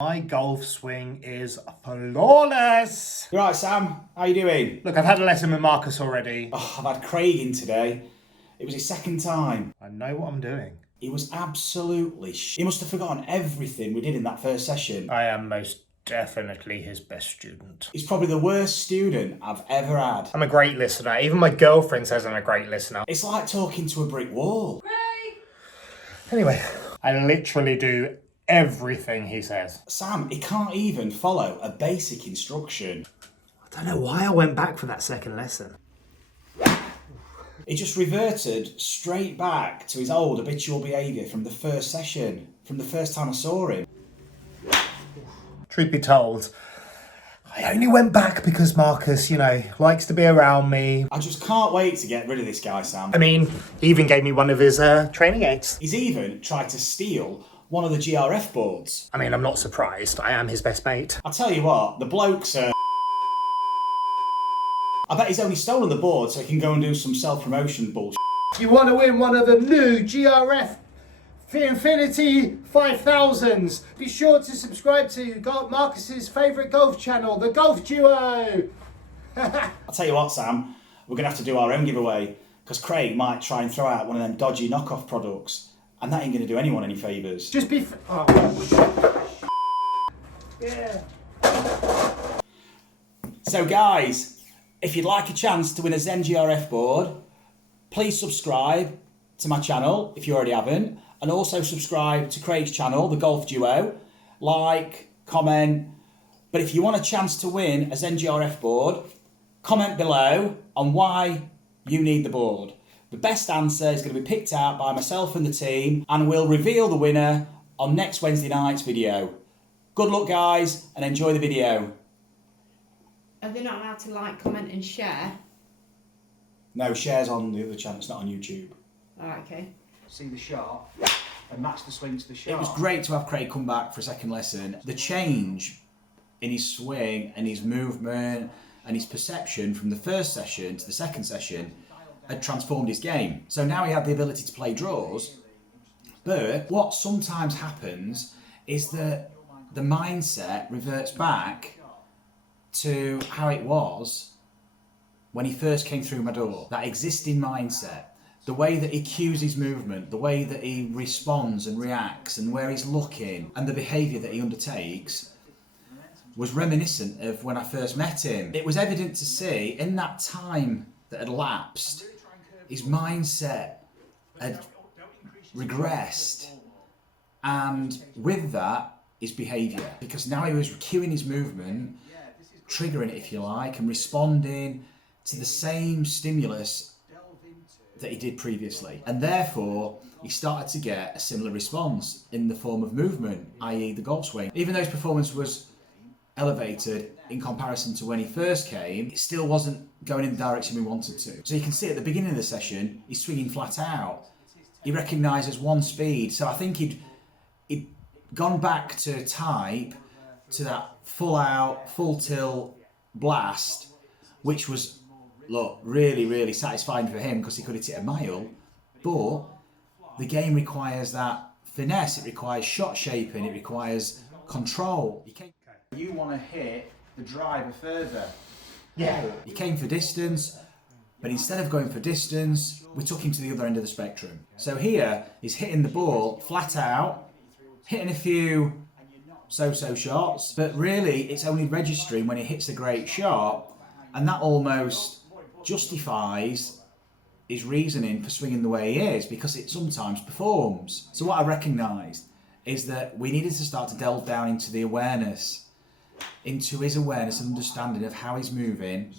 My golf swing is flawless. You right, Sam? How you doing? Look, I've had a lesson with Marcus already. Oh, I've had Craig in today. It was his second time. I know what I'm doing. He was absolutely He must have forgotten everything we did in that first session. I am most definitely his best student. He's probably the worst student I've ever had. I'm a great listener. Even my girlfriend says I'm a great listener. It's like talking to a brick wall. Anyway, I literally do everything he says. Sam, he can't even follow a basic instruction. I don't know why I went back for that second lesson. He just reverted straight back to his old habitual behaviour from the first session, from the first time I saw him. Truth be told, I only went back because Marcus, likes to be around me. I just can't wait to get rid of this guy, Sam. I mean, he even gave me one of his training aids. He's even tried to steal one of the GRF boards. I mean, I'm not surprised. I am his best mate. I'll tell you what, the bloke's I bet he's only stolen the board so he can go and do some self-promotion bullshit. You want to win one of the new GRF Infinity 5000s? Be sure to subscribe to Marcus's favourite golf channel, the Golf Duo. I'll tell you what, Sam, we're going to have to do our own giveaway because Craig might try and throw out one of them dodgy knockoff products and that ain't going to do anyone any favours. Just be... Yeah. So guys, if you'd like a chance to win a Zen GRF board, please subscribe to my channel if you already haven't, and also subscribe to Craig's channel, the Golf Duo. Like, comment, but if you want a chance to win a Zen GRF board, comment below on why you need the board. The best answer is going to be picked out by myself and the team, and we'll reveal the winner on next Wednesday night's video. Good luck guys, and enjoy the video. Are they not allowed to like, comment and share? No, share's on the other channel, it's not on YouTube. Oh, okay. See the shot and match the swing to the shot. It was great to have Craig come back for a second lesson. The change in his swing and his movement and his perception from the first session to the second session had transformed his game. So now he had the ability to play draws, but what sometimes happens is that the mindset reverts back to how it was when he first came through my door. That existing mindset, the way that he cues his movement, the way that he responds and reacts and where he's looking and the behaviour that he undertakes was reminiscent of when I first met him. It was evident to see in that time that had elapsed, his mindset had regressed, and with that, his behaviour. Because now he was cueing his movement, triggering it if you like, and responding to the same stimulus that he did previously. And therefore, he started to get a similar response in the form of movement, i.e. the golf swing. Even though his performance was elevated in comparison to when he first came, it still wasn't going in the direction we wanted to. So you can see at the beginning of the session, he's swinging flat out. He recognises one speed. So I think he'd gone back to type, to that full out, full tilt blast, which was, look, really, really satisfying for him because he could hit it a mile. But the game requires that finesse, it requires shot shaping, it requires control. You want to hit the driver further. Yeah. He came for distance, but instead of going for distance, we took him to the other end of the spectrum. So here, he's hitting the ball flat out, hitting a few so-so shots, but really it's only registering when he hits a great shot, and that almost justifies his reasoning for swinging the way he is, because it sometimes performs. So what I recognised is that we needed to start to delve down into the awareness, into his awareness and understanding of how he's moving,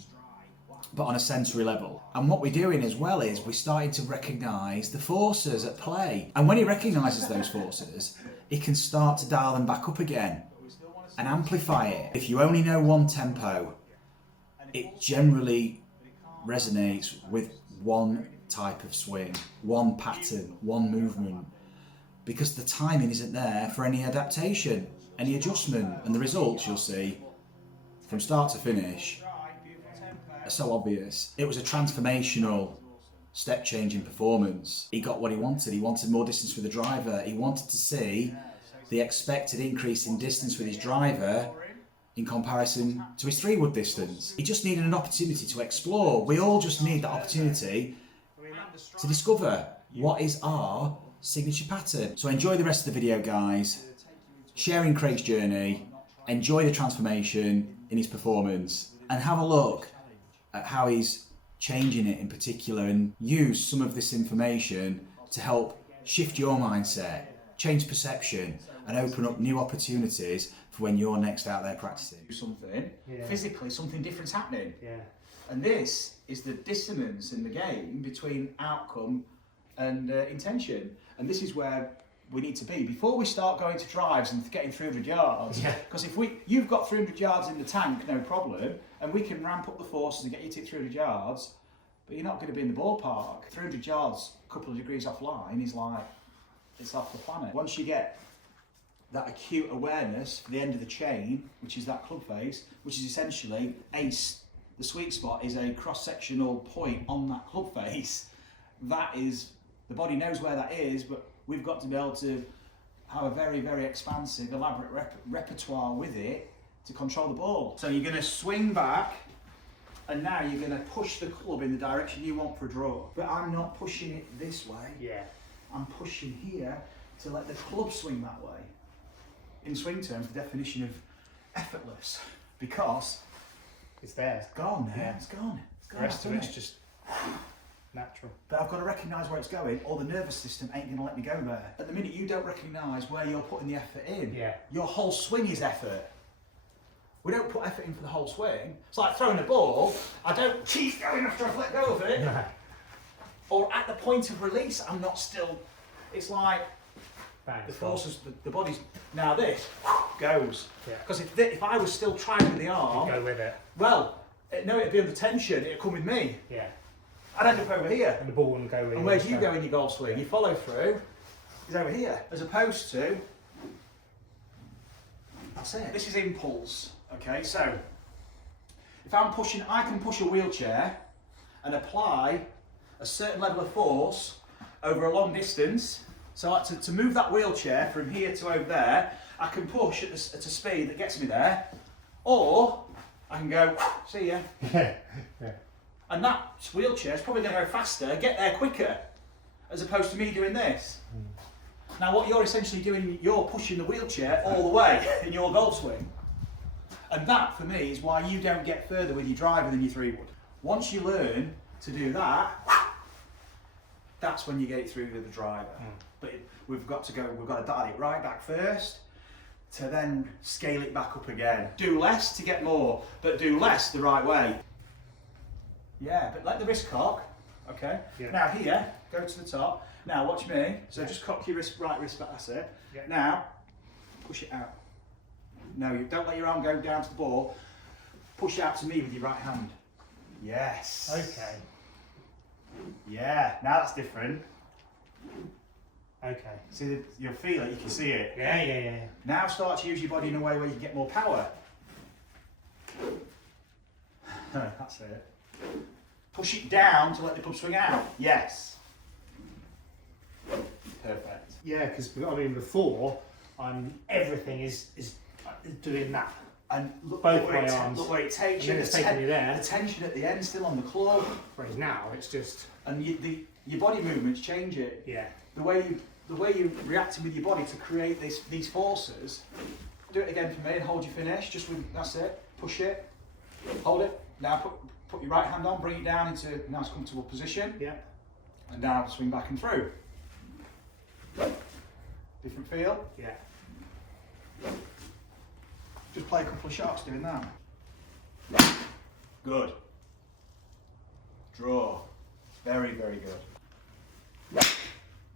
but on a sensory level. And what we're doing as well is we're starting to recognise the forces at play. And when he recognises those forces, he can start to dial them back up again and amplify it. If you only know one tempo, it generally resonates with one type of swing, one pattern, one movement, because the timing isn't there for any adaptation, any adjustment, and the results you'll see from start to finish are so obvious. It was a transformational step change in performance. He got what he wanted. He wanted more distance for the driver. He wanted to see the expected increase in distance with his driver in comparison to his 3-wood distance. He just needed an opportunity to explore. We all just need that opportunity to discover what is our signature pattern. So enjoy the rest of the video, guys. Sharing Craig's journey, enjoy the transformation in his performance, and have a look at how he's changing it in particular, and use some of this information to help shift your mindset, change perception, and open up new opportunities for when you're next out there practicing. Something, physically something different's happening. Yeah. And this is the dissonance in the game between outcome and intention. And this is where we need to be before we start going to drives and getting 300 yards. Because if you've got 300 yards in the tank, no problem, and we can ramp up the forces and get you to 300 yards, but you're not going to be in the ballpark. 300 yards, a couple of degrees offline is like, it's off the planet. Once you get that acute awareness for the end of the chain, which is that club face, which is essentially the sweet spot is a cross-sectional point on that club face. That is, the body knows where that is, but we've got to be able to have a very, very expansive, elaborate repertoire with it to control the ball. So you're going to swing back, and now you're going to push the club in the direction you want for a draw. But I'm not pushing it this way. Yeah. I'm pushing here to let the club swing that way. In swing terms, the definition of effortless, because It's there. it's gone now. Yeah. It's gone. It's The gone. rest of hasn't it's it? just natural. But I've got to recognise where it's going, or the nervous system ain't going to let me go there. At the minute you don't recognise where you're putting the effort in, Yeah. your whole swing is effort. We don't put effort in for the whole swing. It's like throwing a ball. I don't keep going after I've let go of it. Or at the point of release, I'm not still. It's like Bang. the forces, the body's. Now this goes. Yeah. Because if I was still trying with the arm, Go with it. well, no, it'd be under tension. It'd come with me. Yeah. I'd end up over here. And the ball wouldn't go with And where do you go in your golf swing? You follow through. Is over here, as opposed to. That's it. This is impulse. Okay, so if I'm pushing, I can push a wheelchair and apply a certain level of force over a long distance. So to move that wheelchair from here to over there, I can push at a speed that gets me there, or I can go, see ya. Yeah. And that wheelchair is probably going to go faster, get there quicker, as opposed to me doing this. Now what you're essentially doing, you're pushing the wheelchair all the way in your golf swing. And that, for me, is why you don't get further with your driver than your 3-wood. Once you learn to do that, that's when you get it through with the driver. But we've got to dial it right back first, to then scale it back up again. Do less to get more, but do less the right way. Yeah, but let the wrist cock, okay? Yeah. Now here, go to the top. Now watch me, so just cock your right wrist back, that's it. Yeah. Now, push it out. No, you don't let your arm go down to the ball. Push out to me with your right hand. Yes. Okay. Yeah, now that's different. Okay. See, you'll feel it, you can see it. Yeah. Now start to use your body in a way where you get more power. That's it. Push it down to let the club swing out. Yes. Perfect. Yeah, because I mean before, everything is doing that. And look, Both where my it arms. look where it takes And you. then it's taking you there. The tension at the end still on the club. Whereas now it's just And your body movements change it. yeah. The way you're reacting with your body to create these forces. Do it again for me and hold your finish. That's it. Push it. Hold it. Now put your right hand on. Bring it down into a nice comfortable position. Yeah. And now swing back and through. Different feel. Yeah. Just play a couple of shots doing that. Good. Draw. Very, very good.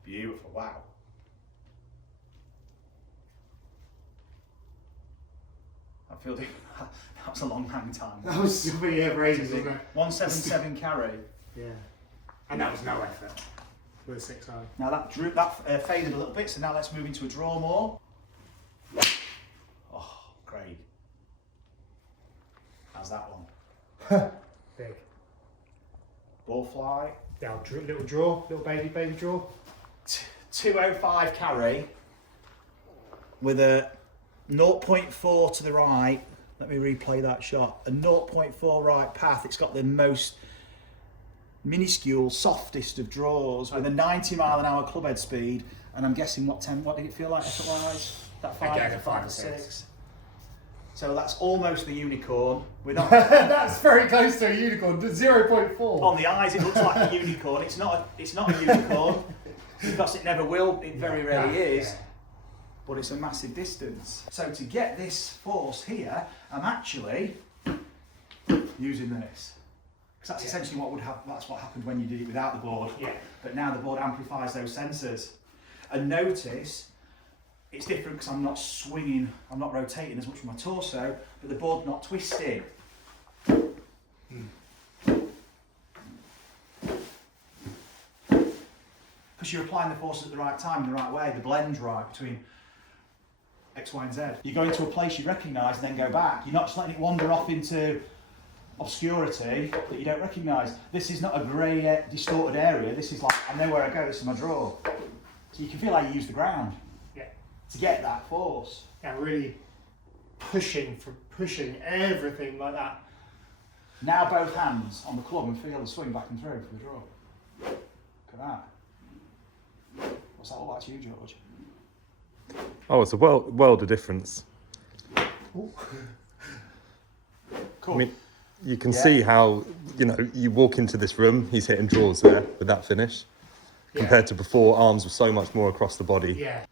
Beautiful. Wow. I feel that was a long hang time. That was for ages, wasn't it? 177 carry. Yeah. And that was no effort with a 6-iron. Now that faded a little bit, so now let's move into a draw more. Oh, great. How's that one? Big. Ball fly. Yeah, little draw, little baby draw. 205 carry. with a 0.4 to the right. Let me replay that shot. A 0.4 right path. It's got the most minuscule, softest of draws with a 90-mile-an-hour clubhead speed. And I'm guessing what did it feel like effort-wise? That five or six. So that's almost the unicorn. We're not. That's very close to a unicorn. 0.4. On the eyes, it looks like a unicorn. It's not a unicorn because it never will. It very rarely is. Yeah. But it's a massive distance. So to get this force here, I'm actually using this. Because that's essentially what would happen. That's what happened when you did it without the board. Yeah. But now the board amplifies those sensors. And notice it's different because I'm not swinging, I'm not rotating as much with my torso, but the board's not twisting. Because you're applying the forces at the right time, in the right way, the blend's right between X, Y and Z. You go into a place you recognise and then go back. You're not just letting it wander off into obscurity that you don't recognise. This is not a grey, distorted area. This is like, I know where I go, this is my draw. So you can feel how you use the ground to get that force. And really pushing everything like that. Now both hands on the club and feel the swing back and through for the draw. Look at that. What's that all like to you, George? Oh, it's a world of difference. Cool. I mean, you can see how, you walk into this room, he's hitting draws there with that finish. Compared to before, arms were so much more across the body. Yeah.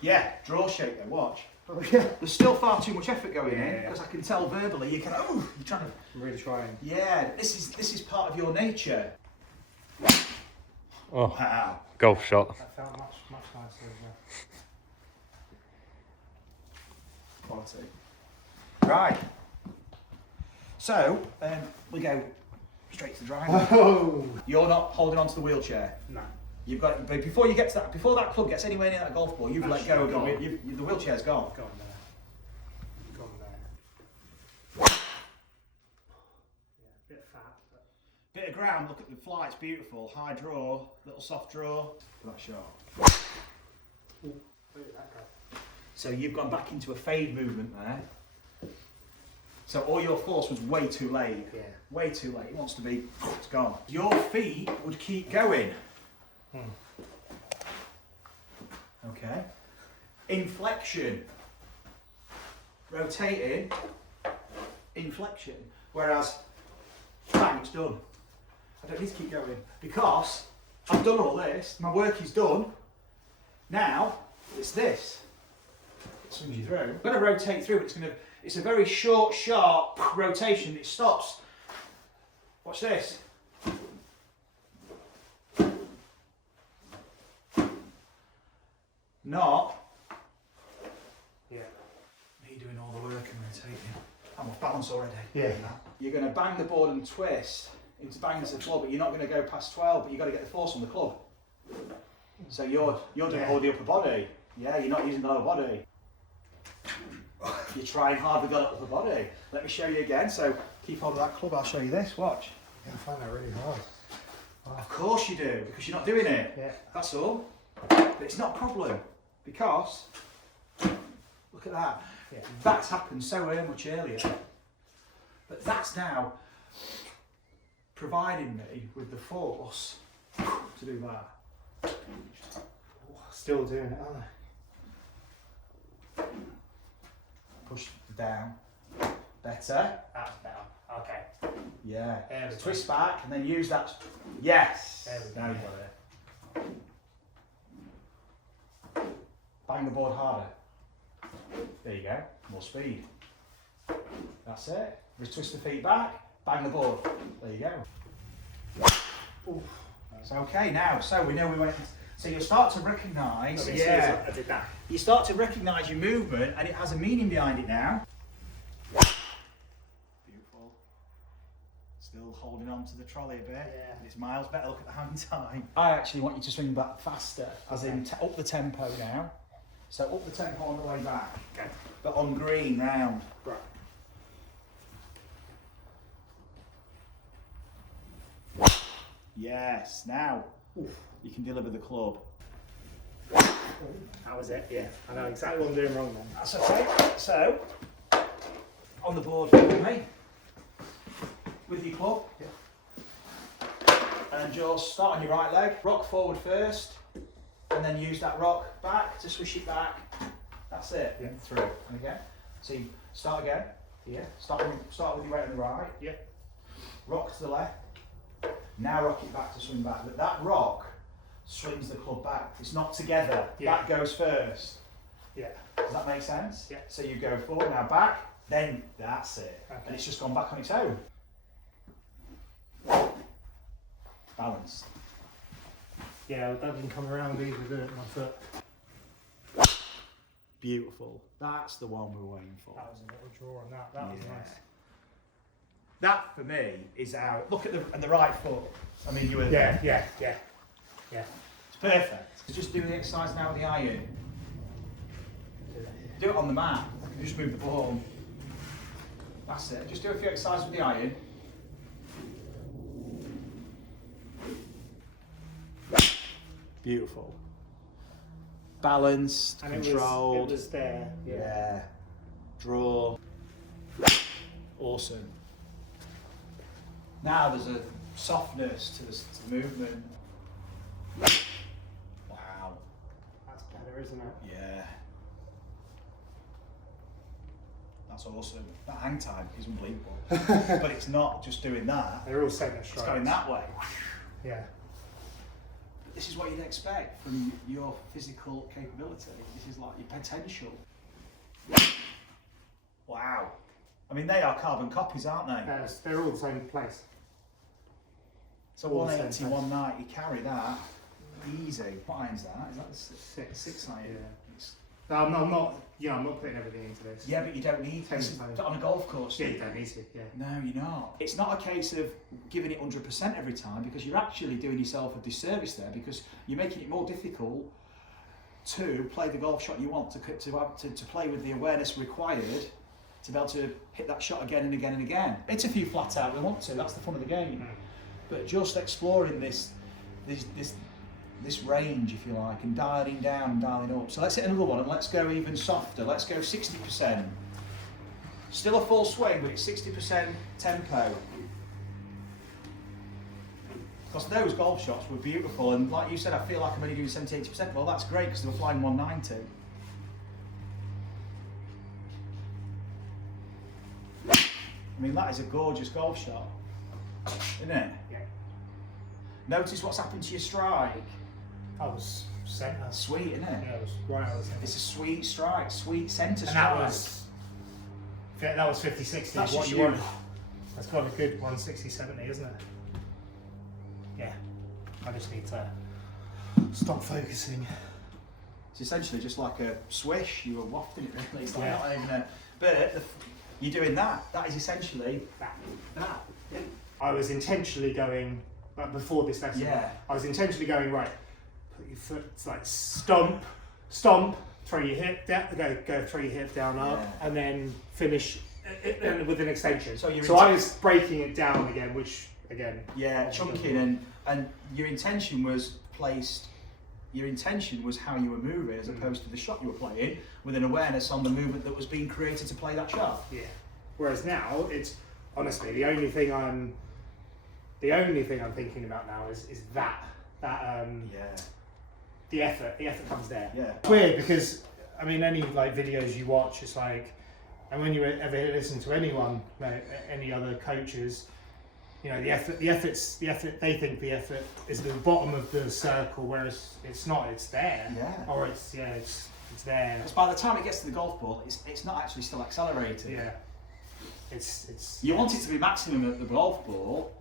Yeah, draw shape there, watch. There's still far too much effort going in, because I can tell verbally you're trying to... Really trying. Yeah, this is part of your nature. Oh, Wow. golf shot. That felt much nicer as well. Quality. Right. So, we go straight to the driver. Oh! You're not holding on to the wheelchair. No. You've got, but before you get to that, before that club gets anywhere near that golf ball, you've let go of Gone. the wheelchair's gone. Gone there. Gone there. Yeah, bit fat, but... Bit of ground, look at the fly, it's beautiful. High draw, little soft draw. That shot. Ooh, where did that go? So you've gone back into a fade movement there. So all your force was way too late. Yeah. Way too late. It wants to be, it's gone. Your feet would keep going. Okay. Inflection. Rotating. Inflection. Whereas, bang, it's done. I don't need to keep going because I've done all this. My work is done. Now, it's this. It swings you through. I'm going to rotate through, but it's a very short, sharp rotation. It stops. Watch this. Not me doing all the work and rotating. I'm off balance already. Yeah. You're going to bang the board and twist into banging to the club, but you're not going to go past 12, but you've got to get the force on the club. So you're doing all the upper body. Yeah, you're not using the lower body. You're trying hard with the upper body. Let me show you again. So keep hold of that club, I'll show you this. Watch. I find that really hard. Of course you do, because you're not doing it. Yeah. That's all. But it's not a problem, because look at that. Yeah. That's happened so much earlier. But that's now providing me with the force to do that. Oh, still doing it, aren't I? Push down. Better. That's better. Okay. Yeah. There we go. Twist back and then use that. Yes. There we go. Now you got it. Bang the board harder. There you go. More speed. That's it. Just twist the feet back. Bang the board. There you go. Oof. It's okay now. So we know we went. So you'll start to recognise. I did that. You start to recognise your movement, and it has a meaning behind it now. Beautiful. Still holding on to the trolley a bit. Yeah. It's miles better. Look at the hand time. I actually want you to swing back faster, as in up the tempo now. So up the tempo on the way back. Okay. But on green round. Right. Yes. Now you can deliver the club. That was it, yeah. I know exactly what I'm doing wrong then. That's okay. So, on the board for me, with your club. Yeah. And just start on your right leg, rock forward first, and then use that rock back to swish it back. That's it. Yeah. Through. And again. So you start again. Yeah. Start with your weight on the right. Yeah. Rock to the left. Now rock it back to swing back. But that rock swings the club back. It's not together. Yeah. That goes first. Yeah. Does that make sense? Yeah. So you go forward, now back, then that's it. Okay. And it's just gone back on its own. Balanced. Yeah, that didn't come around either, did it? My foot. Beautiful. That's the one we're waiting for. That was a little draw on that. That was Yeah. nice. That for me is how. Look at the right foot. I mean, you were. Yeah. It's perfect. So just do the exercise now with the iron. Do it on the mat. You just move the ball. That's it. Just do a few exercises with the iron. Beautiful. Balanced, And controlled. it was there. Yeah. Draw. Awesome. Now there's a softness to the movement. Wow. That's better, isn't it? Yeah. That's awesome. That hang time is unbelievable. But it's not just doing that. They're all centre It's strikes. going that way. Yeah. This is what you'd expect from your physical capability. This is like your potential. Wow. I mean, they are carbon copies, aren't they? They're all the same place. So all the 180, same place. 190, carry that. Easy. What iron's that? Is that the six iron? Yeah. It's- No, I'm not. Yeah, I'm not putting everything into this. Yeah, but you don't need to. This is on a golf course. Yeah, you don't need to. Yeah. No, you're not. It's not a case of giving it 100% every time, because you're actually doing yourself a disservice there, because you're making it more difficult to play the golf shot you want, to play with the awareness required to be able to hit that shot again and again and again. It's a few flat out, we want to, that's the fun of the game. But just exploring this range, if you like, and dialing down and dialing up. So let's hit another one and let's go even softer. Let's go 60%. Still a full swing, but it's 60% tempo. Because those golf shots were beautiful, and like you said, I feel like I'm only doing 70-80%. Well, that's great, because they were flying 190. I mean, that is a gorgeous golf shot, isn't it? Yeah. Notice what's happened to your strike. That was centre. Sweet, isn't it? Yeah, it was right out of centre. It's a sweet strike, sweet centre And strike. that was 50-60. That's What just you you. want? That's got a good 160-70, isn't it? Yeah. I just need to stop focusing. It's essentially just like a swish. You were wafting it, really. It's like Yeah. not even a. But you're doing that. That is essentially that. I was intentionally going, like before this lesson, Yeah. I was intentionally going, right, put your foot, it's like stomp, throw your hip down, go throw your hip down up, Yeah. and then finish with an extension. So you're I was breaking it down again, which again. Yeah, chunking and your intention was placed. Your intention was how you were moving, as opposed to the shot you were playing, with an awareness on the movement that was being created to play that shot. Yeah. Whereas now, it's honestly the only thing I'm thinking about now is that Yeah. the effort comes there. Yeah. It's weird because I mean any like videos you watch, it's like, and when you ever listen to anyone, like, any other coaches, you know, the effort, they think the effort is at the bottom of the circle, whereas it's not, it's there. Yeah. Or it's there. Because by the time it gets to the golf ball, it's not actually still accelerating. Yeah. It's You want it to be maximum at the golf ball,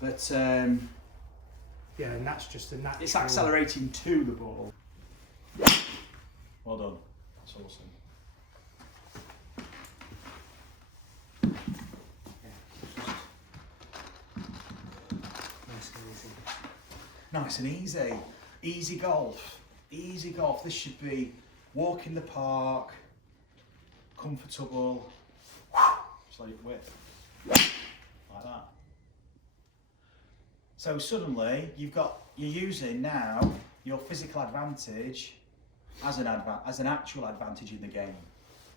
but yeah, and that's just a natural. it's accelerating to the ball. Well done. That's awesome. Nice and easy. Easy golf. Easy golf. This should be walk in the park, comfortable. Just like width. Like that. So suddenly you're using now your physical advantage as an actual advantage in the game.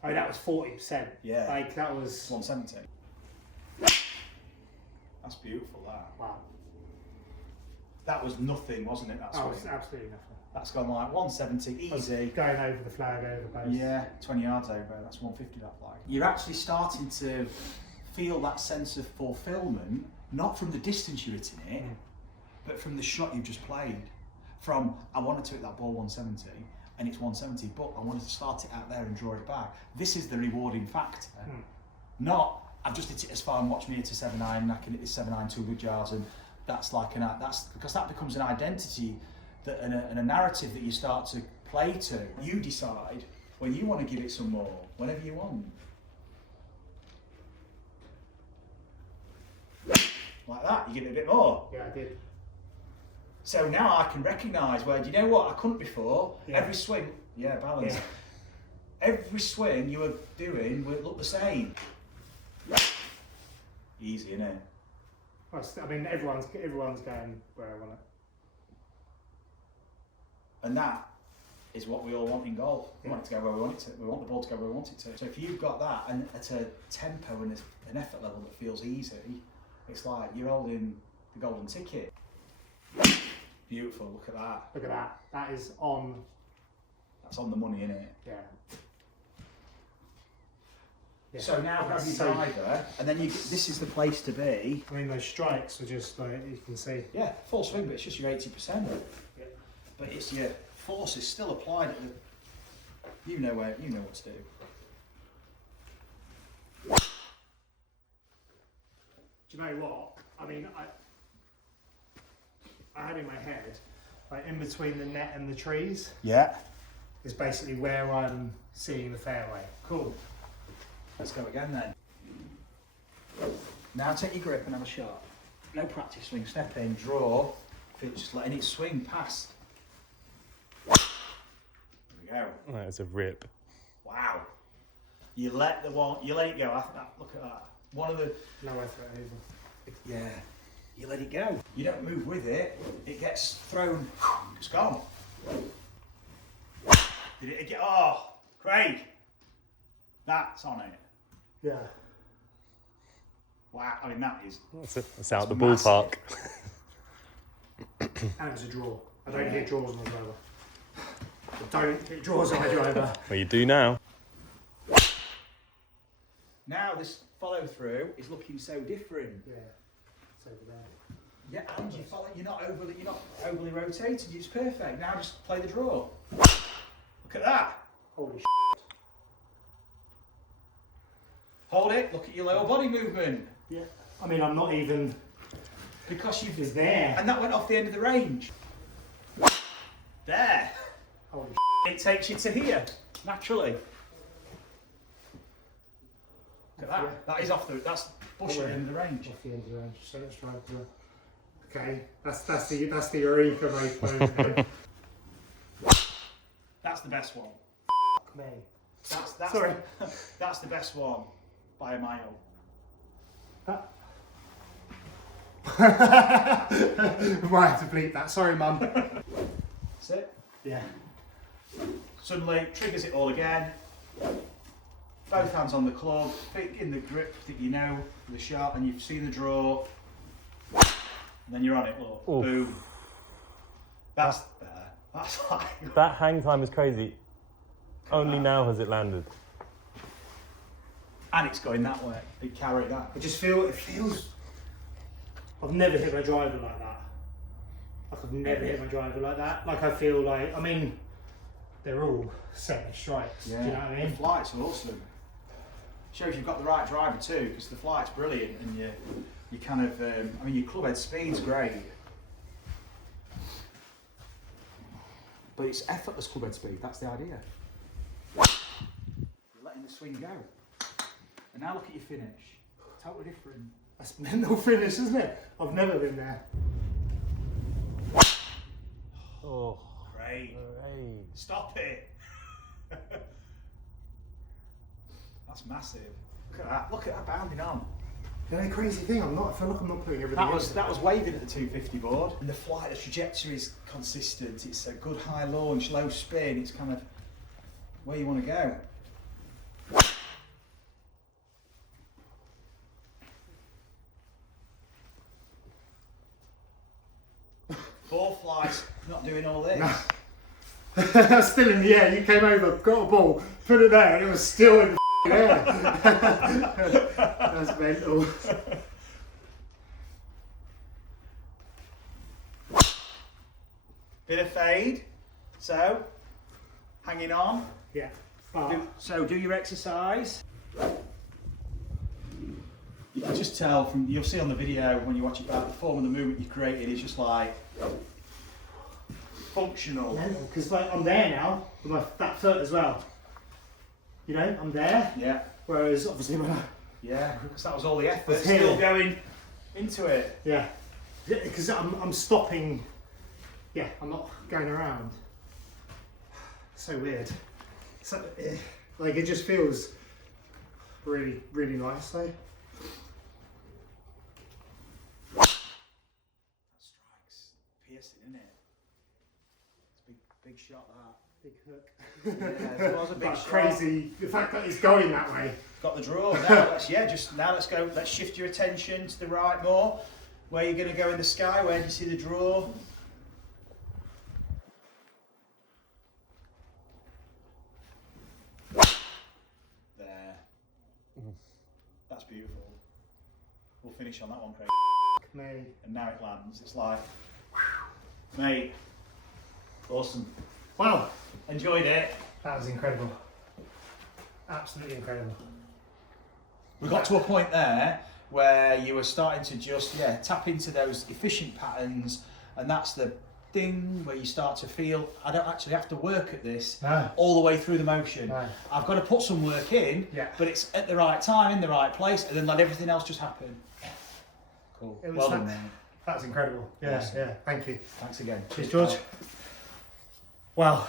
I mean, that was 40%. Yeah. Like, that was... 170. That's beautiful, that. Wow. That was nothing, wasn't it, that That was swing? absolutely nothing. That's gone like 170, easy. Going over the flag, over the post. Yeah, 20 yards over, that's 150 that flag. You're actually starting to feel that sense of fulfilment, not from the distance you're hitting it, but from the shot you've just played. From, I wanted to hit that ball 170, and it's 170, but I wanted to start it out there and draw it back. This is the rewarding factor. Not, I've just hit it as far and watch me hit a 7-9, and I can hit this 7-9 200 yards, and that's like that's because that becomes an identity that and a narrative that you start to play to. You decide when you want to give it some more, whenever you want. Like that, you give it a bit more. Yeah, I did. So now I can recognise where, do you know what, I couldn't before. Yeah. Every swing, balance. Yeah. Every swing you were doing would look the same. Easy, innit? I mean, everyone's going where I want it. And that is what we all want in golf. We want it to go where we want it to. We want the ball to go where we want it to. So if you've got that and at a tempo and an effort level that feels easy, it's like you're holding the golden ticket. Beautiful, look at that. Look at that. That is on. That's on the money, isn't it? Yeah. Yeah. So now grab your So- driver, and then this is the place to be. I mean, those strikes are just like, you can see. Yeah, full swing, but it's just your 80%. Yeah. But it's your force is still applied at the. You know what to do. Do you know what? I mean, I had in my head, like in between the net and the trees, Yeah. is basically where I'm seeing the fairway. Cool. Let's go again then. Now take your grip and have a shot. No practice swing, step in, draw. Feel just letting it swing past. There we go. That is a rip. Wow. You let it go. Look at that. One of the. No effort over. Yeah. You let it go. You don't move with it. It gets thrown. It's gone. Did it get? Oh, Craig. That's on it. Yeah. Wow. I mean, that is. It's out the massive. ballpark. And it was a draw. I don't hit draws on my driver. I don't hit draws on my driver. Well, you do now. Now this follow through is looking so different. Yeah. It's over there. Yeah, and you're not overly rotated. It's perfect. Now just play the draw. Look at that. Holy shit. Hold it. Look at your lower body movement. Yeah. I mean, I'm not even. Because you've It's there. and that went off the end of the range. There. Holy It takes you to here naturally. Look at that. Yeah. That is that's bush at the end of the range. off the end of the range. So let's try to. Okay, that's the Eureka mode. That's the best one. Fuck me. That's Sorry. That's the best one by a mile. Might have to bleep that. Sorry, Mum. That's it. Yeah. Suddenly triggers it all again. Both hands on the club, feet in the grip that you know for the shot, and you've seen the draw. And then you're on it. Look, Oof. boom. That's better. That's like. That hang time is crazy. Only now has it landed. And it's going that way. It carried that. It feels. I've never hit my driver like that. Like I've never hit my driver like that. Like I feel like, I mean, they're all setting strikes. Do you know what I mean? The flight's awesome. Shows you've got the right driver too, because the flight's brilliant, and you kind of, I mean, your club head speed's great. But it's effortless club head speed, that's the idea. You're letting the swing go. And now look at your finish. Totally different. That's mental finish, isn't it? I've never been there. Oh, Great. hey. Stop it. That's massive. Look at that bounding on. The only crazy thing, I feel like I'm not putting everything That was waving at the 250 board. And the flight, the trajectory is consistent. It's a good high launch, low spin. It's kind of where you want to go. Ball flights, not doing all this. No. Still in the air. You came over, got a ball, put it there, and it was still in the air. That's mental. Bit of fade. So, hanging on. Yeah. Do your exercise. You can just tell from, you'll see on the video when you watch it back, the form of the movement you're creating is just like functional. Because like I'm there now with my that foot as well. You know, I'm there. Yeah. Whereas obviously when I because that was all the effort. Was here. Still going into it. yeah, because I'm stopping. Yeah, I'm not going around. So weird. So like it just feels really really nice though. That strikes piercing, isn't it? It's a big shot that. Big hook. Yeah, it was a big That's shot. crazy. The fact that it's going that way. Got the draw. Now let's go. Let's shift your attention to the right more. Where you're going to go in the sky? Where do you see the draw? There. That's beautiful. We'll finish on that one, Craig. Mate. And now it lands. It's like, mate, awesome. Wow, Enjoyed it. that was incredible. Absolutely incredible. We got to a point there where you were starting to just tap into those efficient patterns, and that's the thing where you start to feel I don't actually have to work at this all the way through the motion. No. I've got to put some work in, but it's at the right time, in the right place, and then let everything else just happen. Cool. It was Well done, mate. That's incredible. Yeah, Awesome. yeah. Thank you. Thanks again. Cheers, George. Wow.